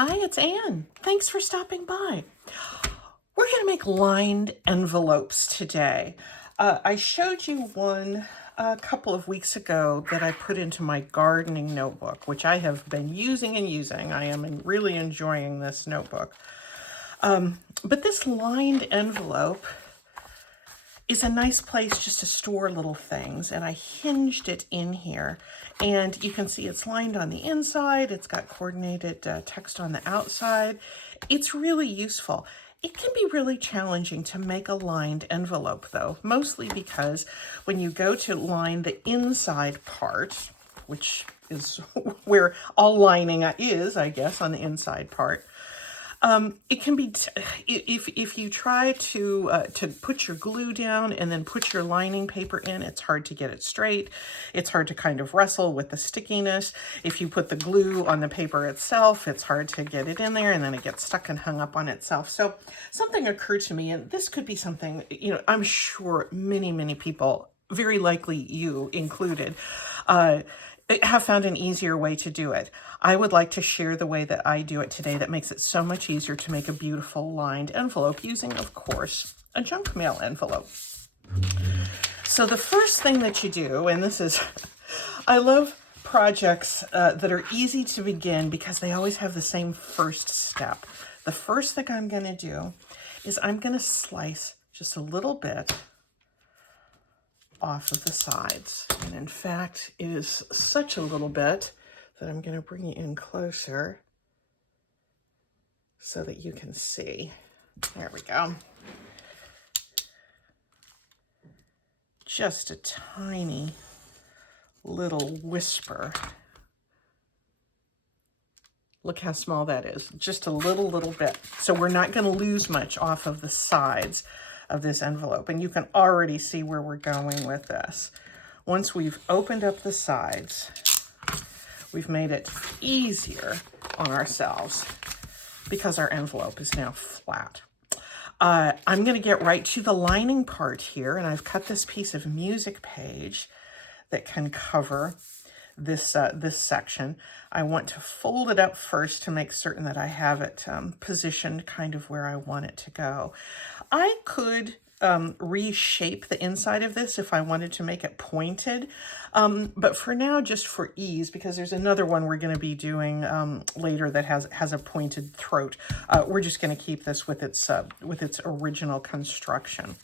Hi, it's Anne. Thanks for stopping by. We're going to make lined envelopes today. I showed you one a couple of weeks ago that I put into my gardening notebook, which I have been using and using. I am really enjoying this notebook. But this lined envelope is a nice place just to store little things, and I hinged it in here. And you can see it's lined on the inside. It's got coordinated text on the outside. It's really useful. It can be really challenging to make a lined envelope though, mostly because when you go to line the inside part, which is where all lining is, I guess, on the inside part, it can be, if you try to put your glue down and then put your lining paper in, it's hard to get it straight. It's hard to kind of wrestle with the stickiness. If you put the glue on the paper itself, it's hard to get it in there, and then it gets stuck and hung up on itself. So something occurred to me, and this could be something, I'm sure many people, very likely you included, have found an easier way to do it. I would like to share the way that I do it today that makes it so much easier to make a beautiful lined envelope using, of course, a junk mail envelope. So the first thing that you do, and this is, I love projects that are easy to begin because they always have the same first step. The first thing I'm going to do is I'm going to slice just a little bit off of the sides. And in fact, it is such a little bit that I'm going to bring you in closer so that you can see. There we go. Just a tiny little whisper. Look how small that is. Just a little bit. So we're not going to lose much off of the sides of this envelope. And you can already see where we're going with this. Once we've opened up the sides, we've made it easier on ourselves because our envelope is now flat. I'm going to get right to the lining part here, and I've cut this piece of music page that can cover this section. I want to fold it up first to make certain that I have it positioned kind of where I want it to go. I could reshape the inside of this if I wanted to make it pointed, but for now, just for ease, because there's another one we're going to be doing later that has a pointed throat, we're just going to keep this with its original construction.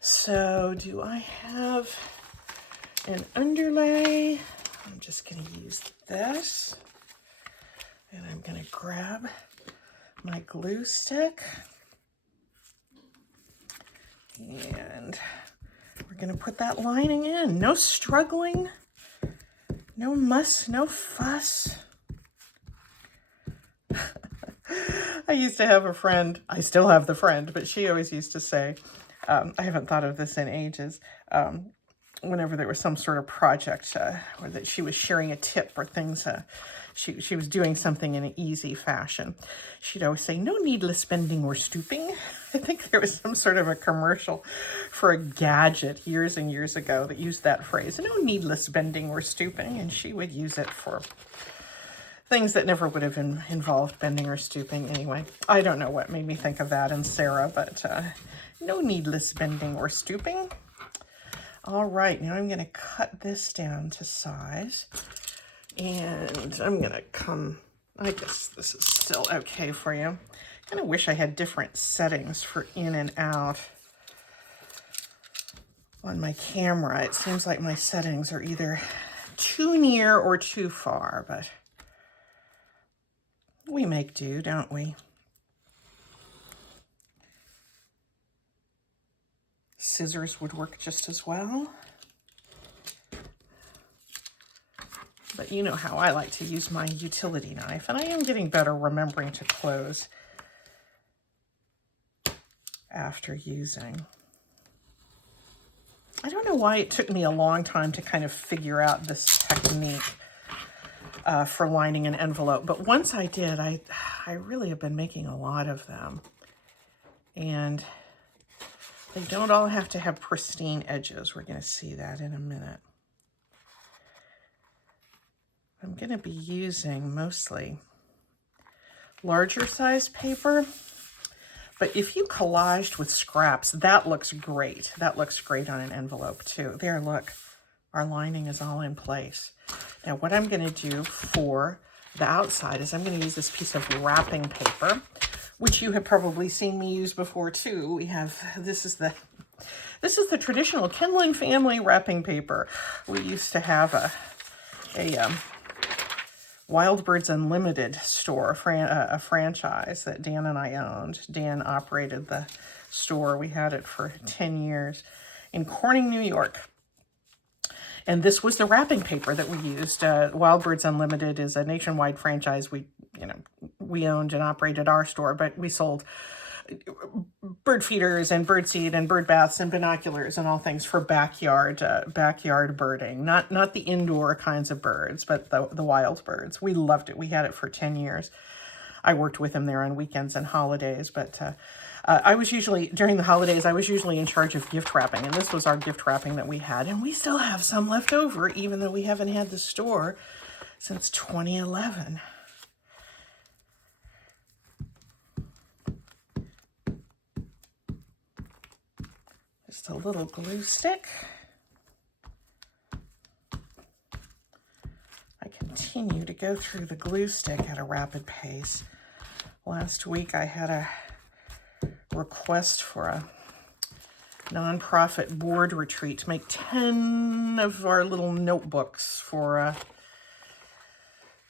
So do I have an underlay? I'm just going to use this, and I'm going to grab my glue stick, and we're going to put that lining in. No struggling, no muss, no fuss. I used to have a friend, I still have the friend, but she always used to say, I haven't thought of this in ages, whenever there was some sort of project or that she was sharing a tip or things, she was doing something in an easy fashion, she'd always say, no needless bending or stooping. I think there was some sort of a commercial for a gadget years and years ago that used that phrase, no needless bending or stooping, and she would use it for things that never would have involved bending or stooping. Anyway, I don't know what made me think of that and Sarah, but no needless bending or stooping. All right, now I'm going to cut this down to size, and I'm going to come, I guess this is still okay for you. I kind of wish I had different settings for in and out on my camera. It seems like my settings are either too near or too far, but we make do, don't we? Scissors would work just as well. But you know how I like to use my utility knife, and I am getting better remembering to close after using. I don't know why it took me a long time to kind of figure out this technique for lining an envelope, but once I did, I really have been making a lot of them. And they don't all have to have pristine edges. We're going to see that in a minute. I'm going to be using mostly larger size paper. But if you collaged with scraps, that looks great. That looks great on an envelope too. There, look, our lining is all in place. Now what I'm going to do for the outside is I'm going to use this piece of wrapping paper, which you have probably seen me use before too. We have, this is the traditional Kenlin family wrapping paper. We used to have a Wild Birds Unlimited store, a franchise that Dan and I owned. Dan operated the store. We had it for 10 years in Corning, New York. And this was the wrapping paper that we used. Wild Birds Unlimited is a nationwide franchise. We owned and operated our store, but we sold bird feeders and bird seed and bird baths and binoculars and all things for backyard birding. Not the indoor kinds of birds, but the wild birds. We loved it. We had it for 10 years. I worked with him there on weekends and holidays, but I was usually, during the holidays, I was usually in charge of gift wrapping, and this was our gift wrapping that we had, and we still have some left over, even though we haven't had the store since 2011. Just a little glue stick. I continue to go through the glue stick at a rapid pace. Last week I had a request for a nonprofit board retreat to make 10 of our little notebooks for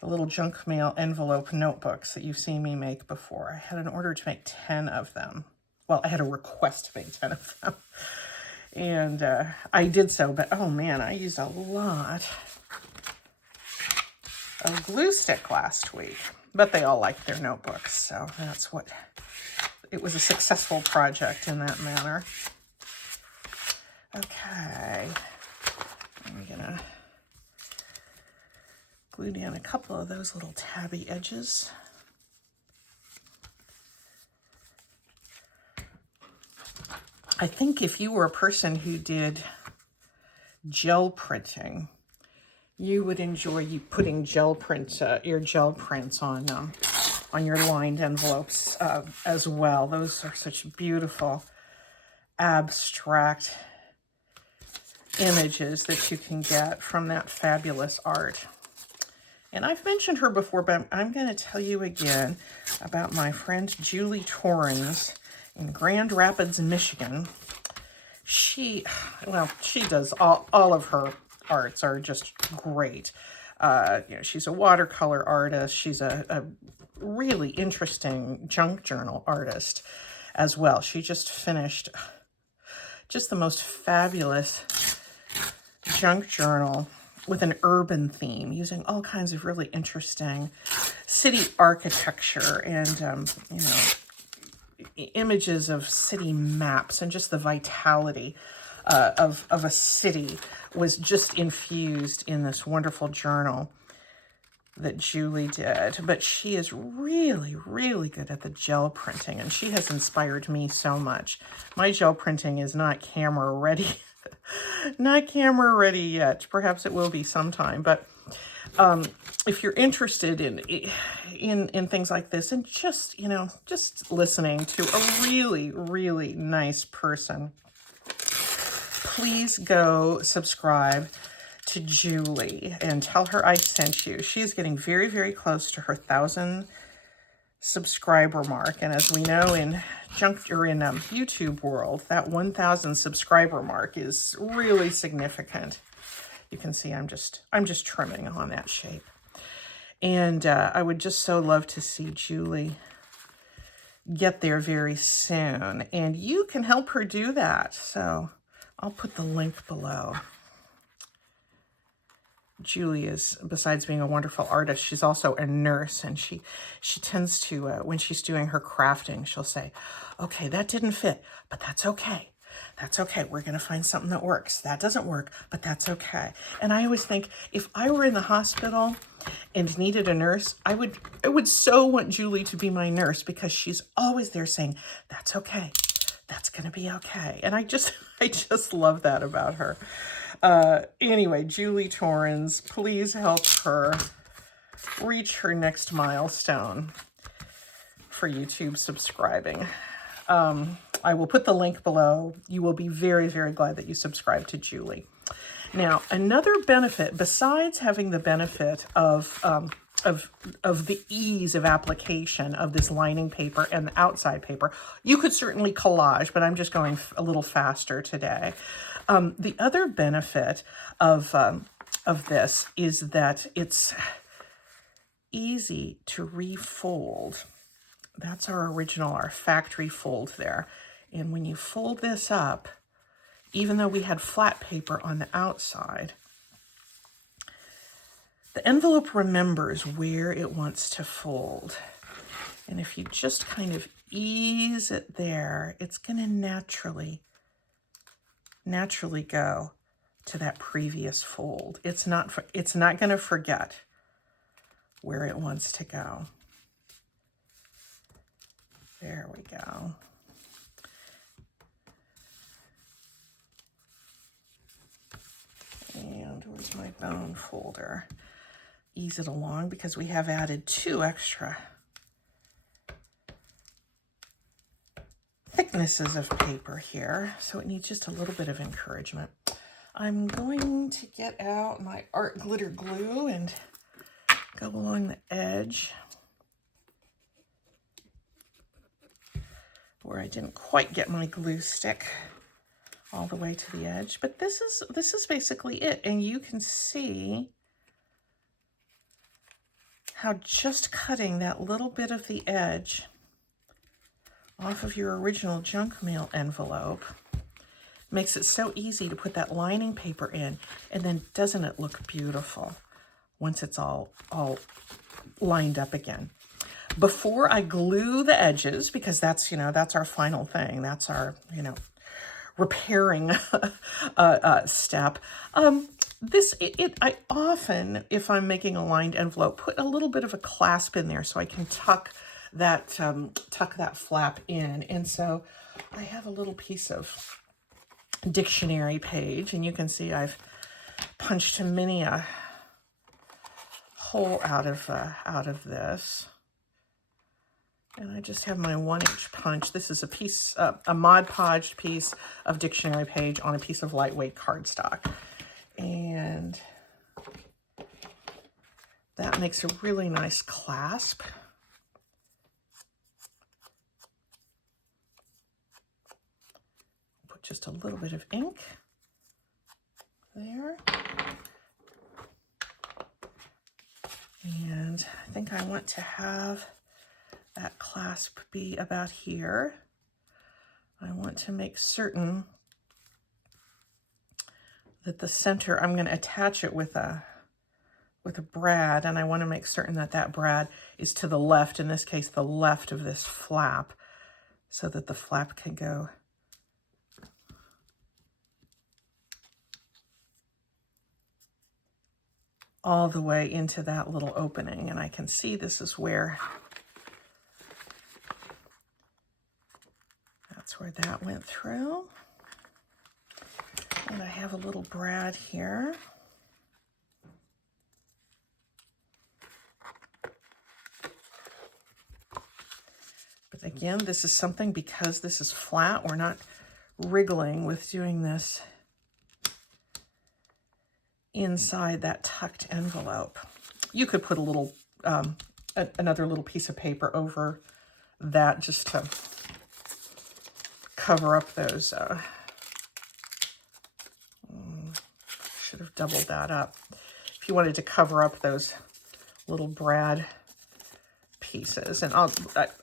the little junk mail envelope notebooks that you've seen me make before. I had an order to make 10 of them. Well, I had a request to make 10 of them. And I did so, but oh man, I used a lot of glue stick last week. But they all liked their notebooks, so that's what, it was a successful project in that manner. Okay, I'm gonna glue down a couple of those little tabby edges. I think if you were a person who did gel printing, you would enjoy putting your gel prints on your lined envelopes as well. Those are such beautiful abstract images that you can get from that fabulous art. And I've mentioned her before, but I'm going to tell you again about my friend Julie Torrens in Grand Rapids, Michigan. She does all of her arts are just great. She's a watercolor artist. She's a really interesting junk journal artist as well. She just finished just the most fabulous junk journal with an urban theme, using all kinds of really interesting city architecture and, images of city maps, and just the vitality of a city was just infused in this wonderful journal that Julie did. But she is really, really good at the gel printing, and she has inspired me so much. My gel printing is not camera ready. Not camera ready yet. Perhaps it will be sometime, but if you're interested in things like this, and just listening to a really, really nice person, please go subscribe to Julie and tell her I sent you. She's getting very, very close to her 1,000 subscriber mark, and as we know in YouTube world, that 1,000 subscriber mark is really significant. You can see I'm just trimming on that shape, and I would just so love to see Julie get there very soon, and you can help her do that. So I'll put the link below. Julie is, besides being a wonderful artist, she's also a nurse, and she tends to, when she's doing her crafting, she'll say, okay, that didn't fit, but that's okay. That's okay. We're going to find something that works. That doesn't work, but that's okay. And I always think, if I were in the hospital and needed a nurse, I would so want Julie to be my nurse, because she's always there saying, that's okay. That's going to be okay. And I just love that about her. Anyway, Julie Torrens, please help her reach her next milestone. for YouTube subscribing. I will put the link below. You will be very, very glad that you subscribe to Julie. Now, another benefit, besides having the benefit of the ease of application of this lining paper and the outside paper, you could certainly collage, but I'm just going a little faster today. The other benefit of this is that it's easy to refold. That's our original, our factory fold there. And when you fold this up, even though we had flat paper on the outside, the envelope remembers where it wants to fold. And if you just kind of ease it there, it's going to naturally go to that previous fold. It's not going to forget where it wants to go. There we go. And where's my bone folder? Ease it along because we have added 2 extra thicknesses of paper here, so it needs just a little bit of encouragement. I'm going to get out my art glitter glue and go along the edge where I didn't quite get my glue stick all the way to the edge, but this is basically it. And you can see how just cutting that little bit of the edge off of your original junk mail envelope makes it so easy to put that lining paper in. And then doesn't it look beautiful once it's all lined up again? Before I glue the edges, because that's, that's our final thing. That's our, repairing step. I often, if I'm making a lined envelope, put a little bit of a clasp in there so I can tuck that flap in. And so I have a little piece of dictionary page, and you can see I've punched many a hole out of this. And I just have my 1-inch punch. This is a Mod Podged piece of dictionary page on a piece of lightweight cardstock. And that makes a really nice clasp. Put just a little bit of ink there. And I think I want to have that clasp be about here. I want to make certain that the center, I'm going to attach it with a brad, and I want to make certain that that brad is to the left, in this case the left of this flap, so that the flap can go all the way into that little opening. And I can see this is where that went through. And I have a little brad here. But again, this is something, because this is flat, we're not wriggling with doing this inside that tucked envelope. You could put a little, another little piece of paper over that just to cover up those, should have doubled that up. If you wanted to cover up those little brad pieces, and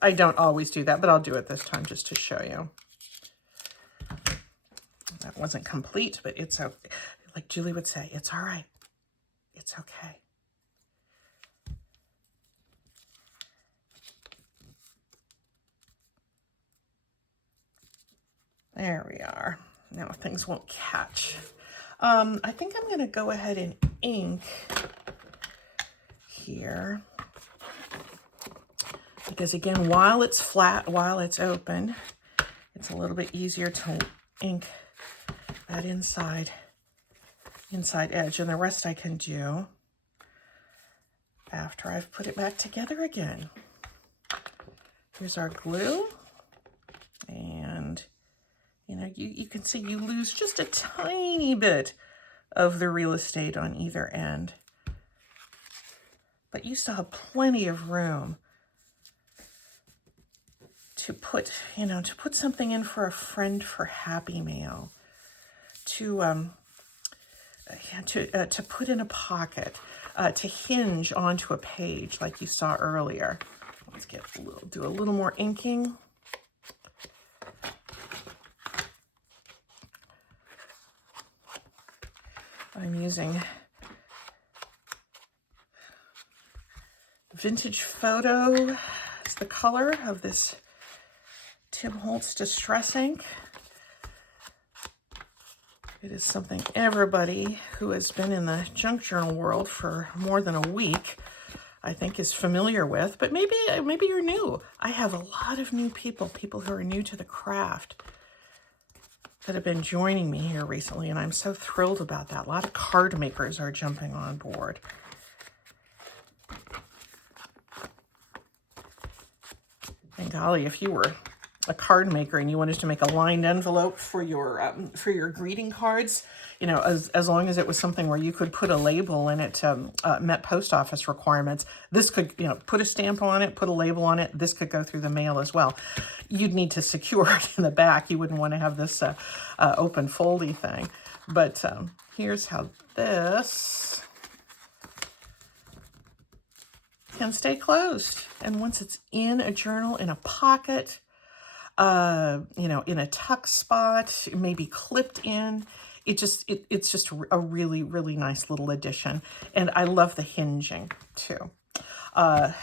I don't always do that, but I'll do it this time just to show you. That wasn't complete, but it's okay. Like Julie would say, it's all right. It's okay. There we are. Now things won't catch. I think I'm going to go ahead and ink here. Because again, while it's flat, while it's open, it's a little bit easier to ink that inside edge. And the rest I can do after I've put it back together again. Here's our glue. And, you know, you can see you lose just a tiny bit of the real estate on either end. But you still have plenty of room to put, you know, to put something in for a friend for Happy Mail, to put in a pocket, to hinge onto a page like you saw earlier. Let's do a little more inking. I'm using Vintage Photo as the color of this Tim Holtz Distress Ink. It is something everybody who has been in the junk journal world for more than a week, I think, is familiar with, but maybe you're new. I have a lot of new people who are new to the craft that have been joining me here recently, and I'm so thrilled about that. A lot of card makers are jumping on board. And golly, if you were a card maker and you wanted to make a lined envelope for your greeting cards, you know, as long as it was something where you could put a label and it met post office requirements, this could, you know, put a stamp on it, put a label on it. This could go through the mail as well. You'd need to secure it in the back. You wouldn't want to have this open foldy thing. But here's how this can stay closed. And once it's in a journal, in a pocket, you know, in a tuck spot, maybe clipped in, it's just a really, really nice little addition. And I love the hinging too. Let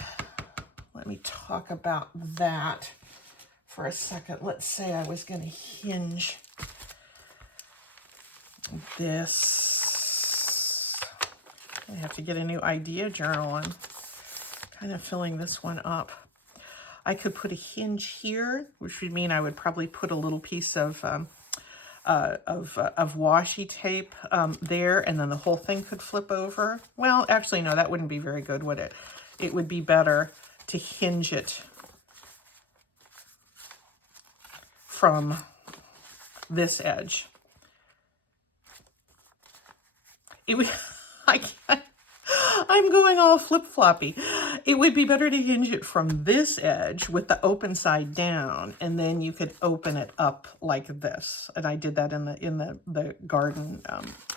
me talk about that for a second. Let's say I was going to hinge this. I have to get a new idea journal. I'm kind of filling this one up. I could put a hinge here, which would mean I would probably put a little piece of washi tape there, and then the whole thing could flip over. Well, actually, no, that wouldn't be very good, would it? It would be better to hinge it from this edge. It would, I'm going all flip-floppy. It would be better to hinge it from this edge with the open side down, and then you could open it up like this. And I did that in the garden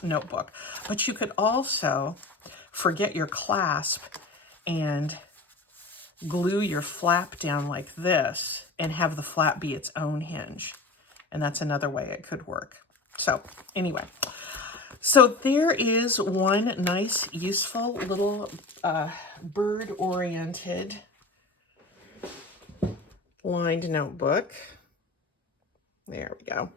notebook. But you could also forget your clasp and glue your flap down like this and have the flap be its own hinge. And that's another way it could work. So anyway, so there is one nice, useful little bird-oriented lined notebook. There we go.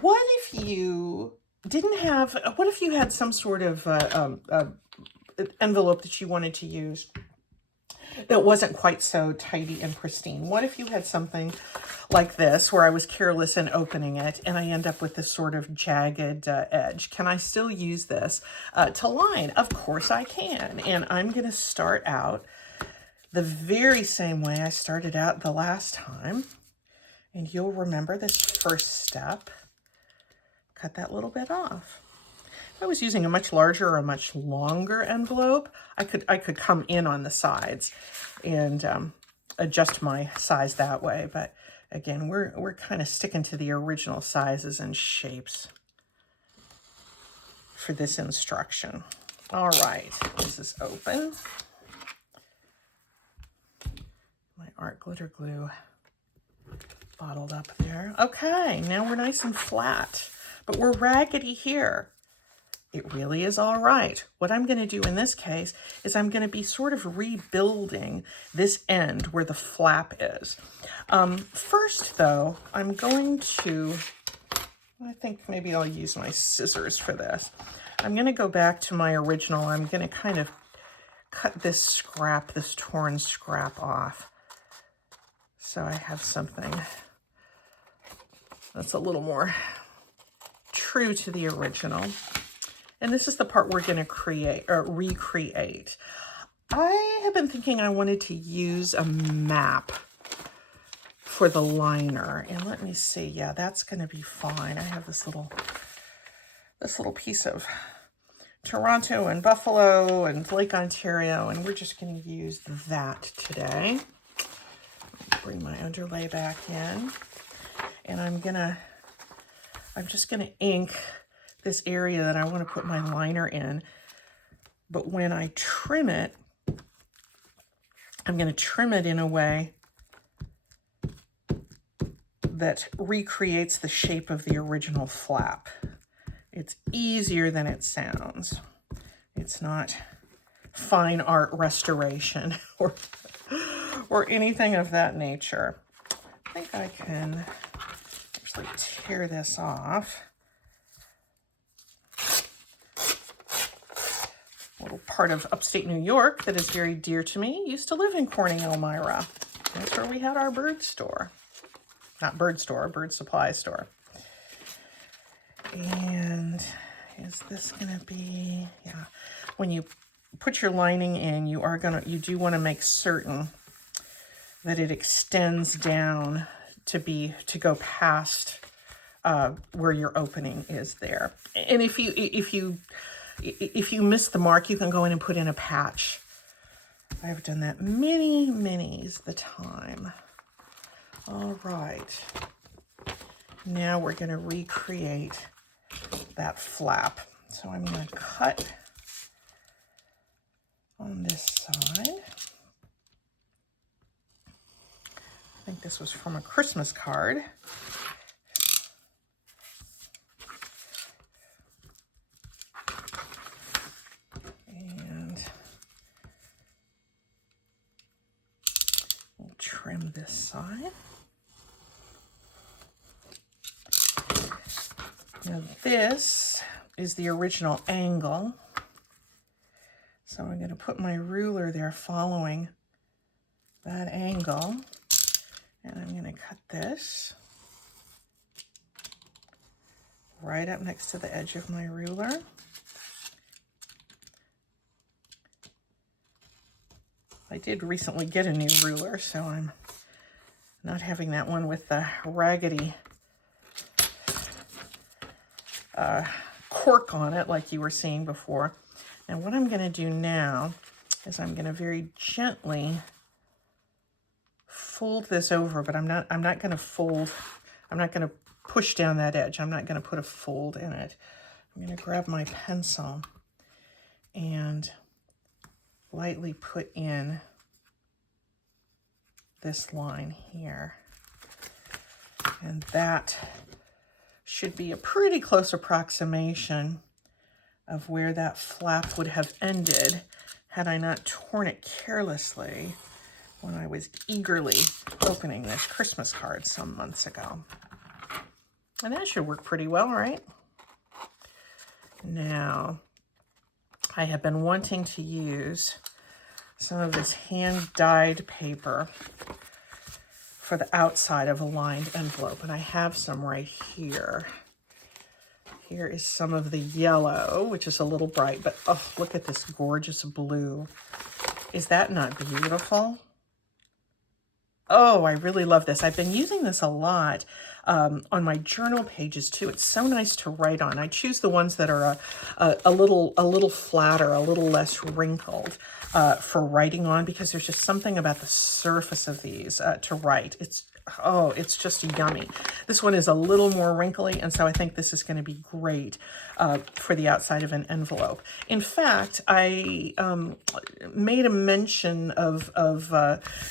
What if you didn't have, what if you had some sort of envelope that you wanted to use that wasn't quite so tidy and pristine? What if you had something like this where I was careless in opening it and I end up with this sort of jagged edge? Can I still use this to line? Of course I can. And I'm going to start out the very same way I started out the last time. And you'll remember this first step. Cut that little bit off. If I was using a much larger or a much longer envelope, I could come in on the sides and adjust my size that way. But again, we're kind of sticking to the original sizes and shapes for this instruction. All right, this is open. My art glitter glue bottled up there. Okay, now we're nice and flat, but we're raggedy here. It really is all right. What I'm going to do in this case is I'm going to be sort of rebuilding this end where the flap is. First, though, I'm going to, I think maybe I'll use my scissors for this. I'm going to go back to my original. I'm going to kind of cut this scrap, this torn scrap off. So I have something that's a little more true to the original. And this is the part we're going to create or recreate. I have been thinking I wanted to use a map for the liner. And let me see. Yeah, that's going to be fine. I have this little piece of Toronto and Buffalo and Lake Ontario, and we're just going to use that today. Bring my underlay back in, and I'm just gonna ink this area that I want to put my liner in. But when I trim it, I'm going to trim it in a way that recreates the shape of the original flap. It's easier than it sounds. It's not fine art restoration or anything of that nature. I think I can actually tear this off. A little part of upstate New York that is very dear to me. Used to live in Corning, Elmira. That's where we had our bird store. Not bird store, bird supply store. And is this gonna be, yeah. When you put your lining in, you do want to make certain that it extends down to go past where your opening is there. And if you miss the mark, you can go in and put in a patch. I've done that many's the time. All right. Now we're going to recreate that flap. So I'm going to cut on this side. I think this was from a Christmas card. And we'll trim this side. Now this is the original angle. So I'm going to put my ruler there following that angle. And I'm going to cut this right up next to the edge of my ruler. I did recently get a new ruler, so I'm not having that one with the raggedy cork on it like you were seeing before. And what I'm going to do now is I'm going to very gently fold this over, but I'm not going to push down that edge. I'm not going to put a fold in it. I'm going to grab my pencil and lightly put in this line here. And that should be a pretty close approximation of where that flap would have ended had I not torn it carelessly when I was eagerly opening this Christmas card some months ago. And that should work pretty well, right? Now, I have been wanting to use some of this hand-dyed paper for the outside of a lined envelope, and I have some right here. Here is some of the yellow, which is a little bright, but oh, look at this gorgeous blue. Is that not beautiful? Oh, I really love this. I've been using this a lot on my journal pages too. It's so nice to write on. I choose the ones that are a little flatter, a little less wrinkled for writing on, because there's just something about the surface of these to write. It's just yummy. This one is a little more wrinkly, and so I think this is going to be great for the outside of an envelope. In fact, I made a mention of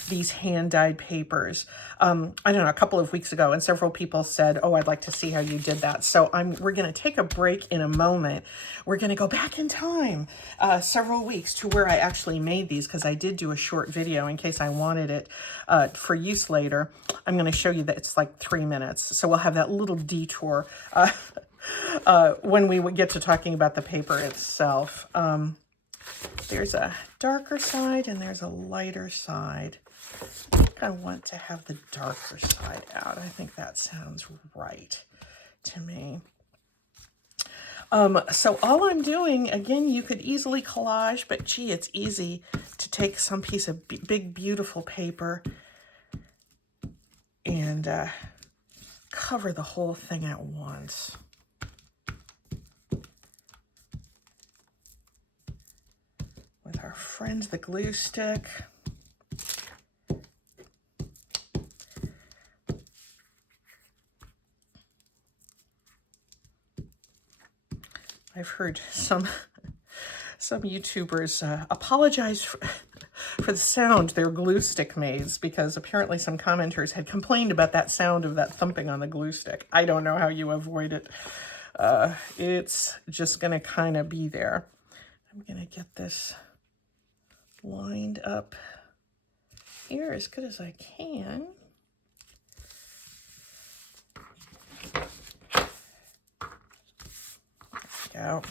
these hand-dyed papers, I don't know, a couple of weeks ago, and several people said, oh, I'd like to see how you did that. So we're going to take a break in a moment. We're going to go back in time several weeks to where I actually made these, because I did do a short video in case I wanted it for use later. I'm going to show you that it's like 3 minutes. So we'll have that little detour when we get to talking about the paper itself. There's a darker side and there's a lighter side. I think I want to have the darker side out. I think that sounds right to me. So all I'm doing, again, you could easily collage, but gee, it's easy to take some piece of big, beautiful paper and cover the whole thing at once. With our friend, the glue stick. I've heard some YouTubers apologize for the sound their glue stick makes, because apparently some commenters had complained about that sound of that thumping on the glue stick. I don't know how you avoid it. It's just going to kind of be there. I'm going to get this lined up here as good as I can. Go.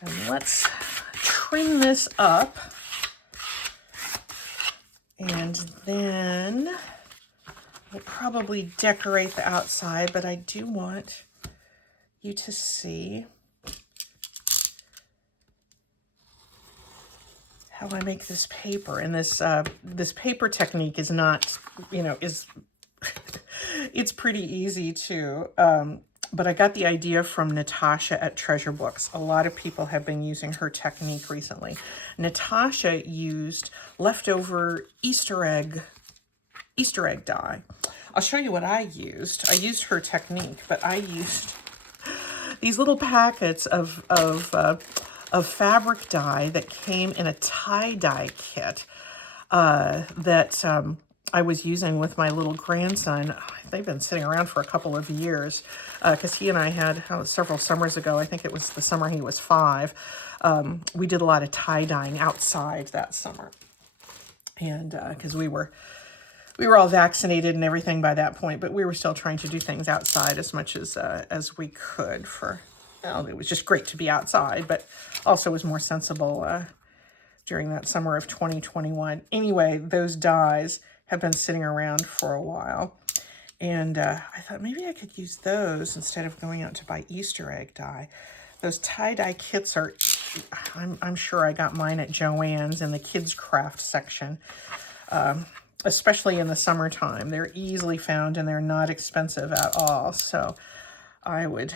And let's trim this up, and then we'll probably decorate the outside, but I do want you to see how I make this paper. And this this paper technique is not, it's pretty easy too. But I got the idea from Natasha at Treasure Books. A lot of people have been using her technique recently. Natasha used leftover Easter egg dye. I'll show you what I used. I used her technique, but I used these little packets of fabric dye that came in a tie-dye kit that I was using with my little grandson. They've been sitting around for a couple of years because he and I had, several summers ago, I think it was the summer he was 5, we did a lot of tie-dyeing outside that summer. And because we were all vaccinated and everything by that point, but we were still trying to do things outside as much as we could for, well, it was just great to be outside, but also was more sensible during that summer of 2021. Anyway, those dyes have been sitting around for a while. And I thought maybe I could use those instead of going out to buy Easter egg dye. Those tie-dye kits are, I'm sure I got mine at Joann's in the kids craft section, especially in the summertime. They're easily found and they're not expensive at all. So I would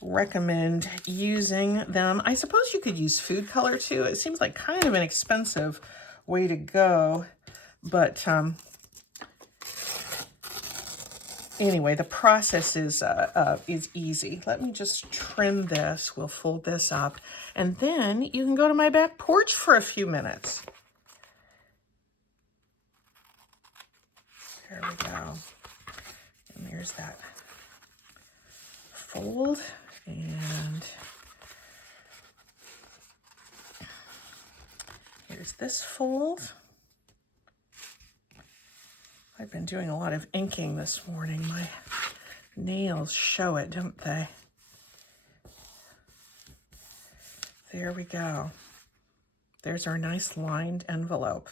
recommend using them. I suppose you could use food color too. It seems like kind of an expensive way to go, but anyway, the process is easy. Let me just trim this. We'll fold this up, and then you can go to my back porch for a few minutes. There we go. And there's that fold, and here's this fold. I've been doing a lot of inking this morning. My nails show it, don't they? There we go. There's our nice lined envelope.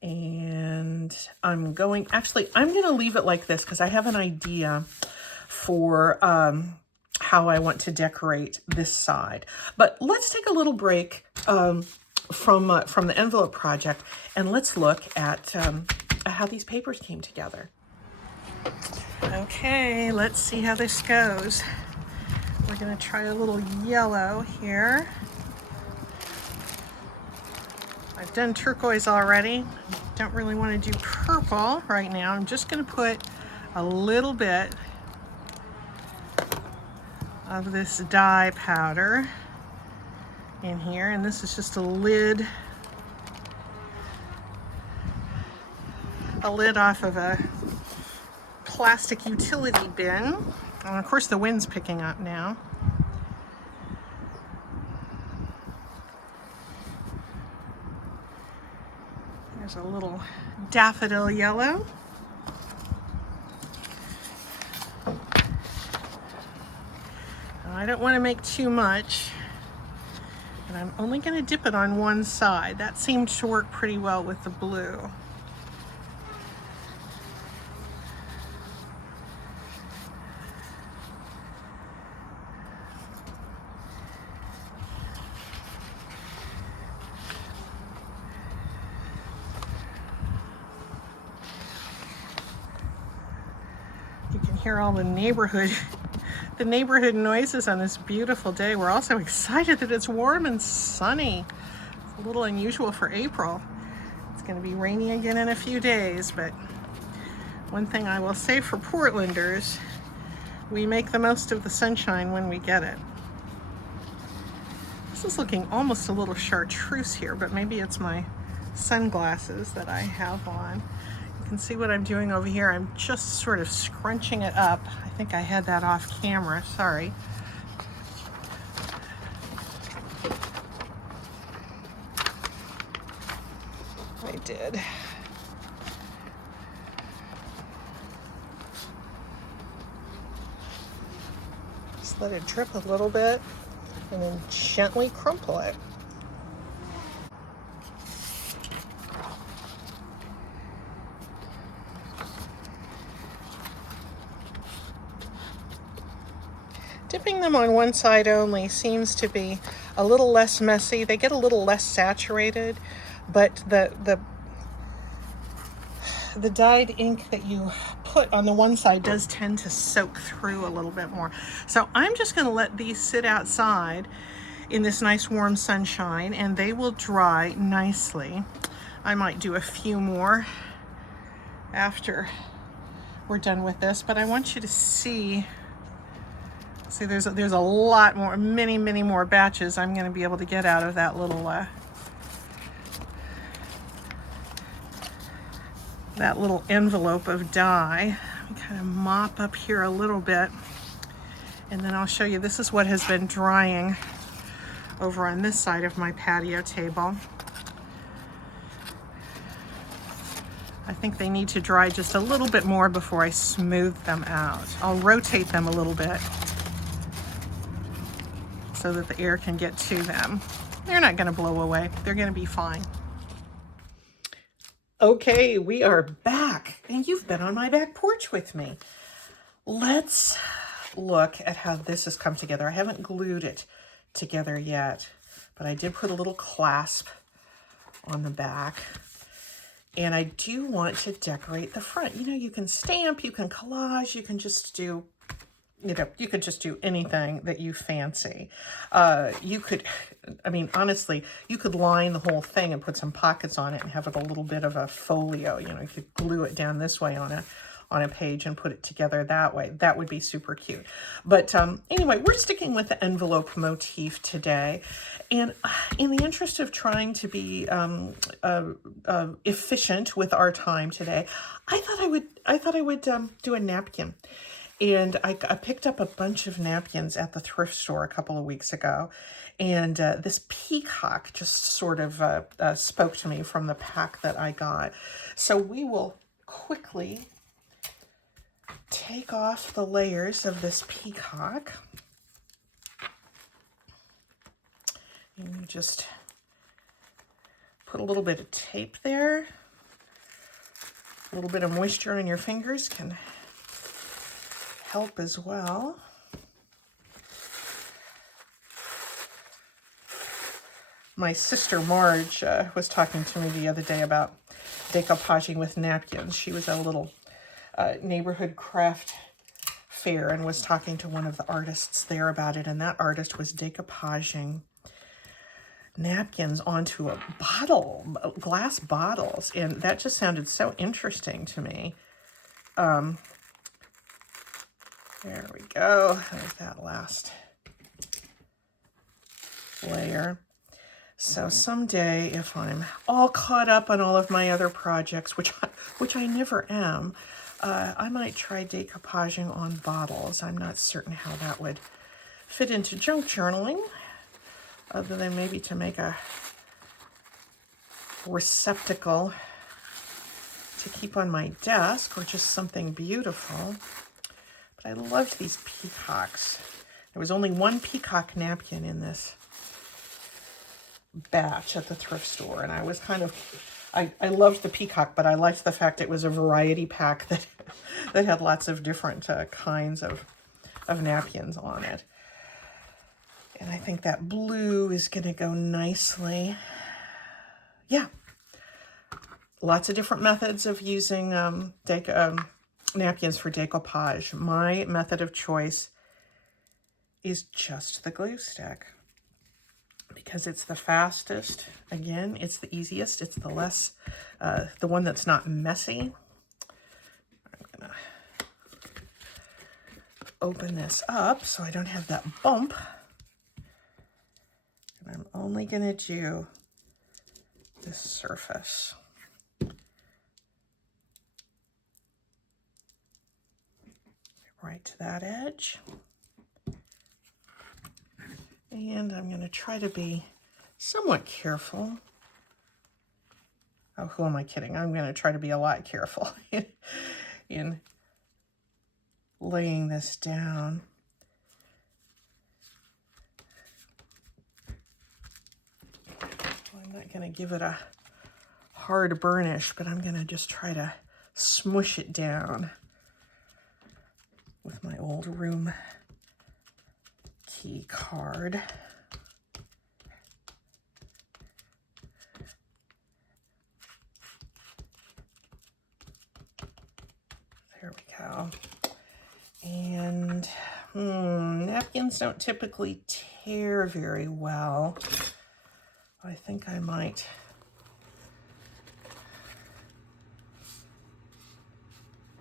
And I'm going to leave it like this because I have an idea for how I want to decorate this side. But let's take a little break from the envelope project, and let's look at how these papers came together. Okay, let's see how this goes. We're going to try a little yellow here. I've done turquoise already. Don't really want to do purple right now. I'm just going to put a little bit of this dye powder in here, and this is just a lid off of a plastic utility bin. And of course the wind's picking up now. There's a little daffodil yellow. I don't want to make too much. And I'm only going to dip it on one side. That seemed to work pretty well with the blue. You can hear all the neighborhood noises on this beautiful day. We're also excited that it's warm and sunny. It's a little unusual for April. It's going to be rainy again in a few days, but one thing I will say for Portlanders, we make the most of the sunshine when we get it. This is looking almost a little chartreuse here, but maybe it's my sunglasses that I have on. You can see what I'm doing over here. I'm just sort of scrunching it up. I think I had that off camera, sorry. I did. Just let it drip a little bit and then gently crumple it. Dipping them on one side only seems to be a little less messy. They get a little less saturated, but the dyed ink that you put on the one side does tend to soak through a little bit more. So I'm just going to let these sit outside in this nice warm sunshine and they will dry nicely. I might do a few more after we're done with this, but I want you to see there's a lot more, many more batches I'm going to be able to get out of that little envelope of dye. Let me kind of mop up here a little bit, and then I'll show you. This is what has been drying over on this side of my patio table. I think they need to dry just a little bit more before I smooth them out. I'll rotate them a little bit so that the air can get to them. They're not going to blow away. They're going to be fine. Okay, we are back, and you've been on my back porch with me. Let's look at how this has come together. I haven't glued it together yet, but I did put a little clasp on the back. And I do want to decorate the front. You know, you can stamp, you can collage, you can just do, you could just do anything that you fancy. You could, I mean, honestly, you could line the whole thing and put some pockets on it and have it a little bit of a folio. You know, you could glue it down this way on a page and put it together that way. That would be super cute. But anyway, we're sticking with the envelope motif today. And in the interest of trying to be efficient with our time today, I thought I would do a napkin. And I picked up a bunch of napkins at the thrift store a couple of weeks ago. And this peacock just sort of spoke to me from the pack that I got. So we will quickly take off the layers of this peacock. And you just put a little bit of tape there. A little bit of moisture on your fingers can help as well. My sister Marge was talking to me the other day about decoupaging with napkins. She was at a little neighborhood craft fair and was talking to one of the artists there about it, and that artist was decoupaging napkins onto a bottle, glass bottles, and that just sounded so interesting to me. There we go. There's that last layer. So someday, if I'm all caught up on all of my other projects, which I never am, I might try decoupaging on bottles. I'm not certain how that would fit into junk journaling, other than maybe to make a receptacle to keep on my desk, or just something beautiful. But I loved these peacocks. There was only one peacock napkin in this batch at the thrift store, and I was kind of, I loved the peacock, but I liked the fact it was a variety pack that that had lots of different kinds of napkins on it. And I think that blue is going to go nicely. Yeah. Lots of different methods of using napkins for decoupage. My method of choice is just the glue stick because it's the fastest. Again, it's the easiest. It's the less, the one that's not messy. I'm going to open this up so I don't have that bump. And I'm only going to do this surface. Right to that edge. And I'm going to try to be somewhat careful. Oh, who am I kidding? I'm going to try to be a lot careful in laying this down. I'm not going to give it a hard burnish, but I'm going to just try to smush it down with my old room key card. There we go. And napkins don't typically tear very well. I think I might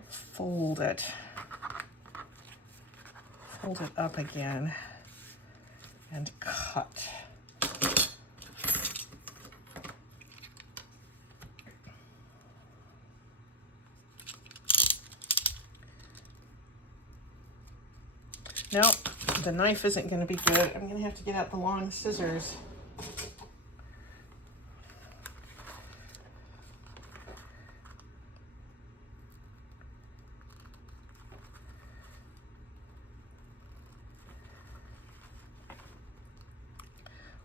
fold it up again and cut. Nope, the knife isn't going to be good. I'm going to have to get out the long scissors.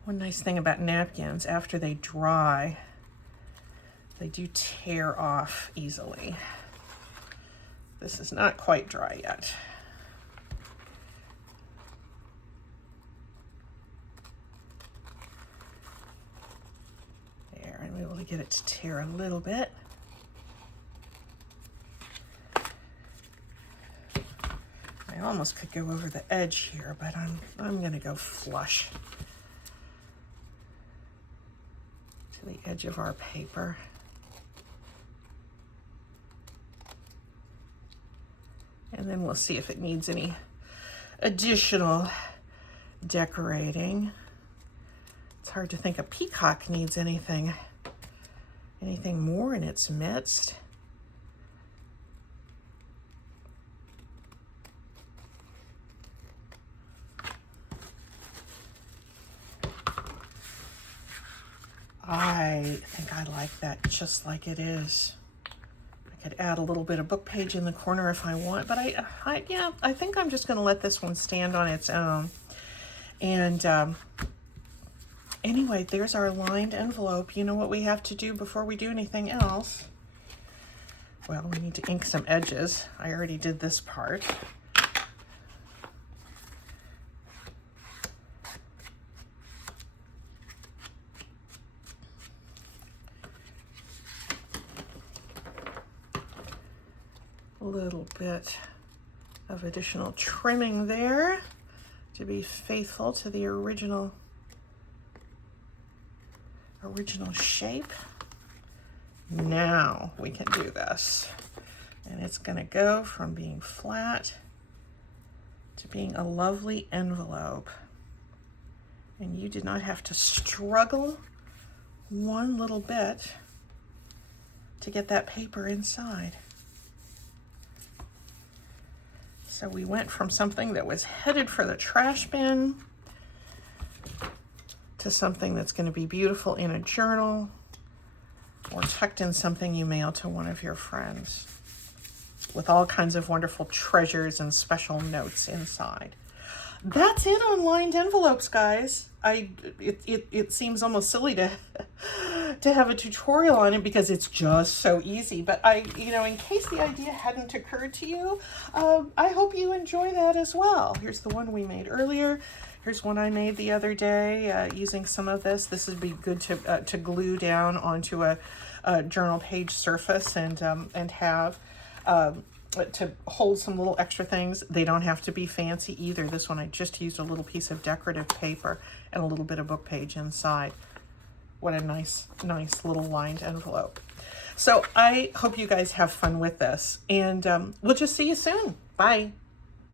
One nice thing about napkins, after they dry, they do tear off easily. This is not quite dry yet. There, I'm able to get it to tear a little bit. I almost could go over the edge here, but I'm going to go flush to the edge of our paper. And then we'll see if it needs any additional decorating. It's hard to think a peacock needs anything more in its midst. I think I like that just like it is. I could add a little bit of book page in the corner if I want, but I think I'm just going to let this one stand on its own. And anyway, there's our lined envelope. You know what we have to do before we do anything else? Well, we need to ink some edges. I already did this part. A little bit of additional trimming there to be faithful to the original shape. Now we can do this. And it's going to go from being flat to being a lovely envelope. And you did not have to struggle one little bit to get that paper inside. So we went from something that was headed for the trash bin to something that's going to be beautiful in a journal or tucked in something you mail to one of your friends with all kinds of wonderful treasures and special notes inside. That's it on lined envelopes, guys. It seems almost silly to to have a tutorial on it because it's just so easy. But in case the idea hadn't occurred to you, I hope you enjoy that as well. Here's the one we made earlier. Here's one I made the other day using some of this. This would be good to glue down onto a journal page surface and have to hold some little extra things. They don't have to be fancy either. This one I just used a little piece of decorative paper and a little bit of book page inside. What a nice little lined envelope. So I hope you guys have fun with this, and we'll just see you soon. Bye.